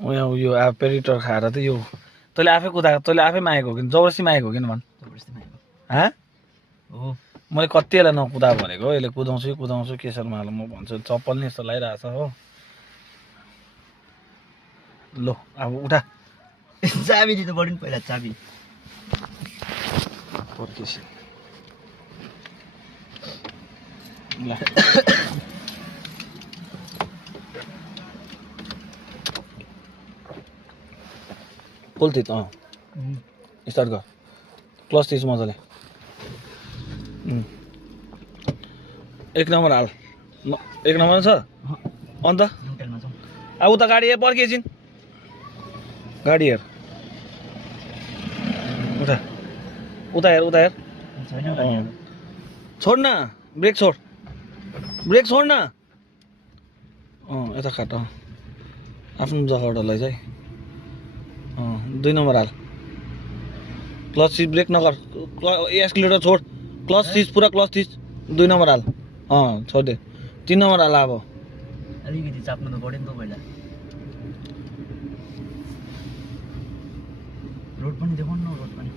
यो अब पेरिटर खाएर त यो तैँले आफै कुदाएको तैँले आफै मागेको हो कि जबरजस्ती मागेको हो किन भन् हाँ हो मैले कतिलाई नकुदा भनेको यसले कुदाउँछु केसर माला म भन्छु चप्पल नि यस्तो लगाइरहेछ हो लो अब उठा चाबी दिनु पर्यो नि पहिला चाबी पर्केसी ल खोल थिच स्टार्ट गर क्लच थिच मजाले एक नम्बर हाल एक नम्बर छ अन्त अब उता गाडी हेर पर्खि एकछिन गाडी हेर उता उता हेर छोड न ब्रेक छोड न यता काट आफ्नो जग्गाबाट लैजाऊ 2 नम्बर हाल क्लच थिच ब्रेक नगर एक्सिलेटर छोड क्लच थिच पुरा क्लच थिच 2 नम्बर हाल छोडिदे 3 नम्बर हाल अब अलिकति चाप्नु त पर्यो नि त पहिला रोड पनि देखाउनु न रोड पनि